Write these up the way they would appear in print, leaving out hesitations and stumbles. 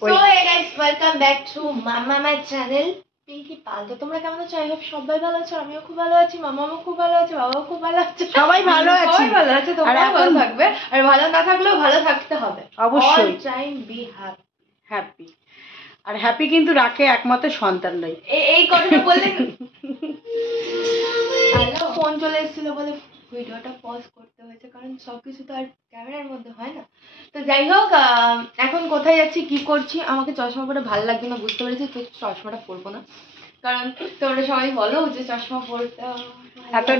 So hey guys, welcome back to মামামা channel Pinki Pal. তো তোমরা কেমন আছো? আই হোপ সবাই ভালো আছো, আমিও খুব ভালো আছি, মামাও খুব ভালো আছে, বাবাও খুব ভালো আছে, সবাই ভালো আছে, সবাই ভালো আছে। তোমরা ভালো থাকবে, আর ভালো না থাকলেও ভালো থাকতে হবে অবশ্যই। All time be happy. আর হ্যাপি কিন্তু রাখে একমাত্র সন্তান নয়। এই কথাটা বললে হ্যালো, ফোন চলে এসেছিল বলে ভিডিওটা পজ করতে হয়েছে, কারণ সবকিছু তো আর ক্যামেরার মধ্যে হয় না। তো যাই হোক, এখন কোথায় যাচ্ছি, কি করছি, আমাকে চশমা পরে ভালো লাগছে না, বুঝতে পেরেছি, তো চশমাটা পরবো না। কারণ তোমরা সবাই বলো যে চশমা পরতে এখন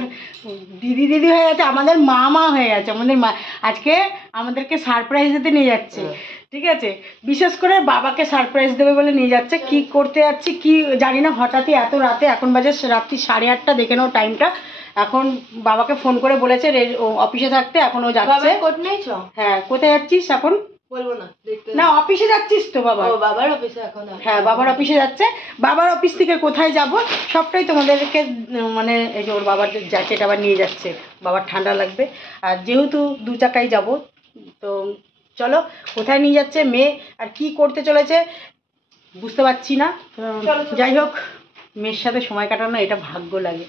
দিদি দিদি হয়ে গেছে, আমাদের মা মা হয়ে গেছে। আমাদের মা আজকে আমাদেরকে সারপ্রাইজ দিতে নিয়ে যাচ্ছে, ঠিক আছে? বিশেষ করে বাবাকে সারপ্রাইজ দেবে বলে নিয়ে যাচ্ছে। কি করতে যাচ্ছি কি জানি না, হঠাৎই এত রাতে, এখন বাজে রাত্রি 8:30, দেখে নাও টাইমটা। এখন বাবাকে ফোন করে বলেছে অফিসে থাকতে, এখন ও যাচ্ছে। হ্যাঁ, কোথায় যাচ্ছিস এখন? বলবো না, না অফিসে যাচ্ছিস তো বাবা? বাবার অফিসে এখন। হ্যাঁ, বাবার অফিসে যাচ্ছে। বাবার অফিস থেকে কোথায় যাব সবটাই তোমাদেরকে, মানে এই যে ওর বাবার জ্যাকেট আবার নিয়ে যাচ্ছে, বাবার ঠান্ডা লাগবে। আর যেহেতু 2 চাকায় যাব, তো চলো কোথায় নিয়ে যাচ্ছে, মেয়ে আর কি করতে চলেছে বুঝতে পারছি না। যাই হোক, মেয়ের সাথে সময় কাটানো এটা ভাগ্য লাগে।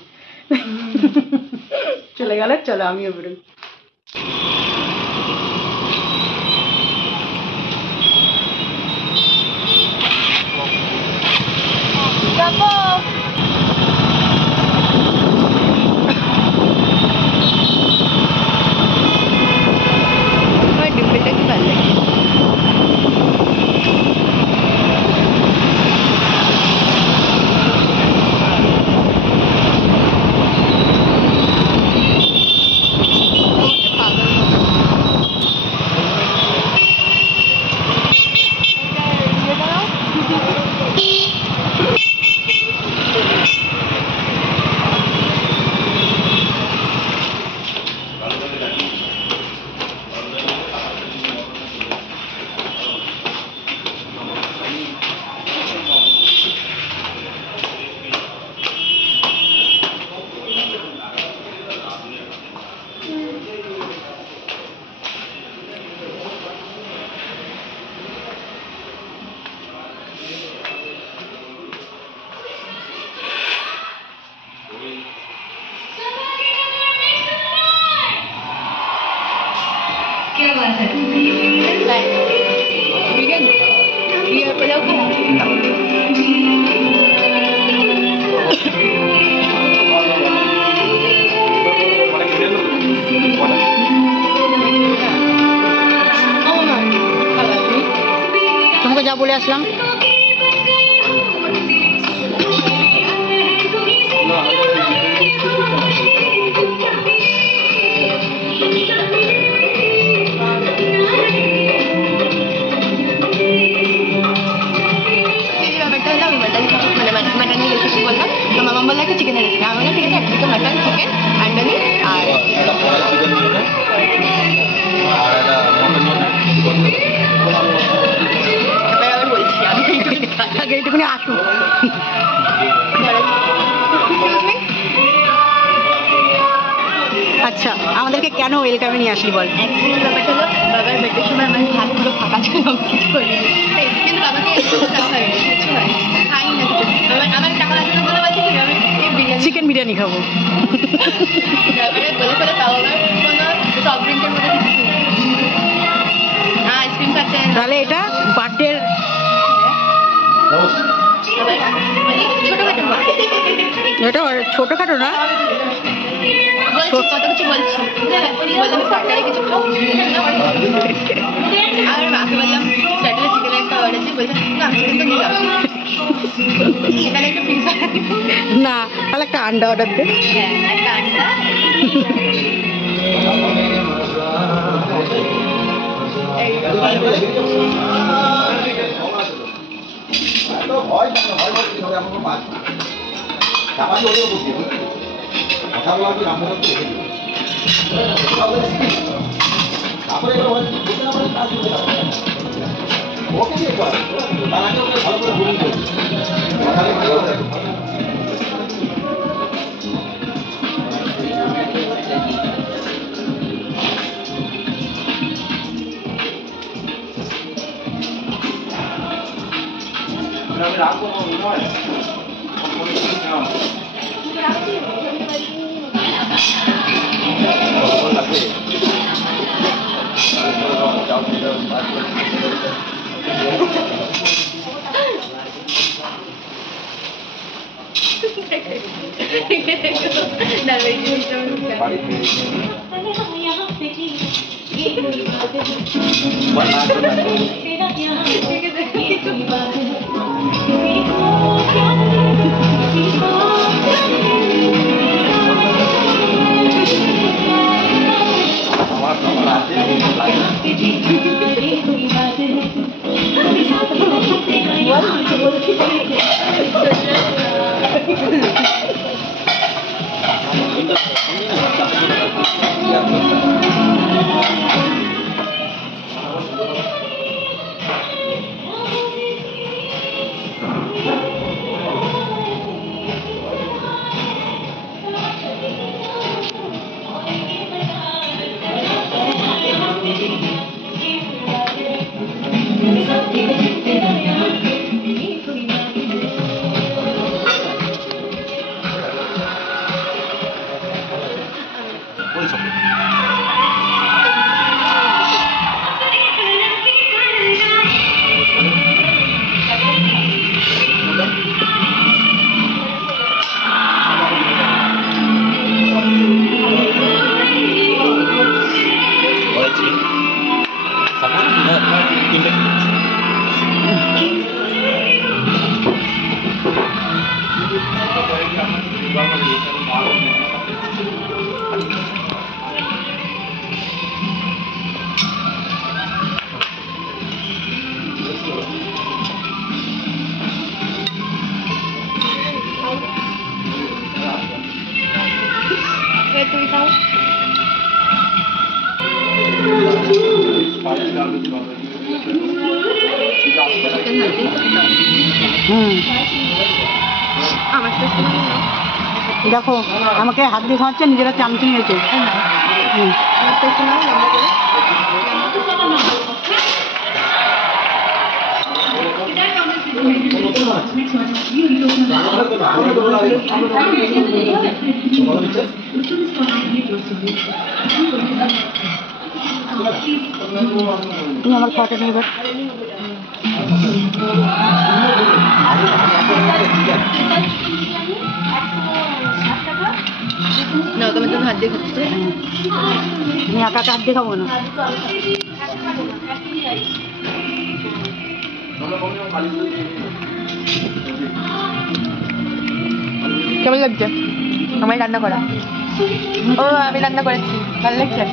চলে গেল, চলো আমিও বেরোই। তোমাকে যা বলে আসলাম। মামা বললো একটা চিকেনের রেসিপি, আমি বললাম ঠিক আছে, একটা মাটন, চিকেন, আন্ডানি আর আবার বলছি আমি এইটুকুনি আসুন। আচ্ছা, আমাদেরকে কেন ওয়েলকামে নিয়ে আসলি বল? অ্যাকচুয়ালি ব্যাপারটা হলো, বাবার বার্থডের সময় আমার হাত পুরো ফাঁকা ছিল, কিছু করিনি, কিন্তু বাবাকে দেওয়া হয়নি, কিছু হয়নি, খাইনি না কিছু। আমার টাকা লাগবে বলে বলছি কি আমি বিরিয়ানি, চিকেন বিরিয়ানি খাবো। তারপরে বলে ফেলে তাও আবার কোনো সফট ড্রিঙ্কের মধ্যে কিছু আইসক্রিম খাচ্ছে। তাহলে এটা বার্থডের ছোটখাটো, এটা ছোটখাটো না, বলছি কত কিছু বলছি, বললাম স্টার্টারে কিছু খাও, আর মাকে বললাম স্টার্টারে চিকেন একটা অর্ডার দিয়ে, বলছে না আমি চিকেন তো নিলাম, এখানে একটা পিৎজা না, তাহলে একটা আন্ডা অর্ডার দে। হ্যাঁ, একটা আন্ডা। দেখো আমাকে হাত দিয়ে খাওয়াচ্ছে, নিজেরা চামচি নিয়েছে। তুমি আমার খাওয়াটা নিয়ে এবার। না তুমি তো হাত দিয়ে খাচ্ছি, আমি একা একা হাত দিয়ে খাবো না। কেমন লাগছে আমার রান্না করা? ও আমি রান্না করেছি, ভালো লাগছে?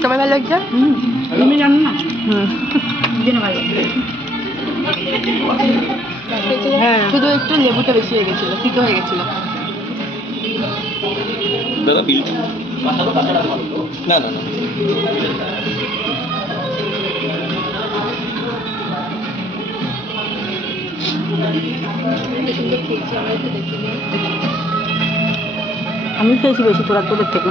তোমার ভালো লাগছে? তুমি জানো না? হ্যাঁ, শুধু একটু লেবুটা বেশি হয়ে গেছিল, তিতো হয়ে গেছিল। দাদা বিল না না না আমি খেয়েছি বেশি তোদের থেকে।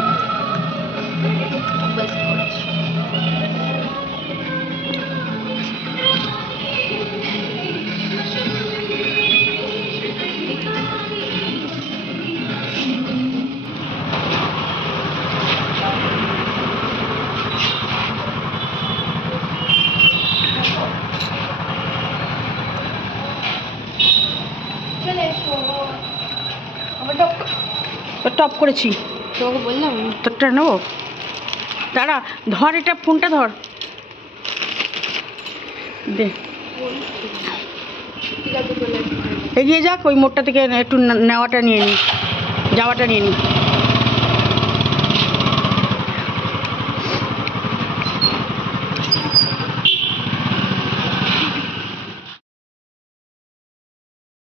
টপ করেছি, তোমাকে বললাম তোরটা নেবো। দাঁড়া, ধর এটা, ফোনটা ধর, দে। এগিয়ে যাক, ওই মোড়টা থেকে একটু নেওয়াটা নিয়ে নি, যাওয়াটা নিয়ে নি।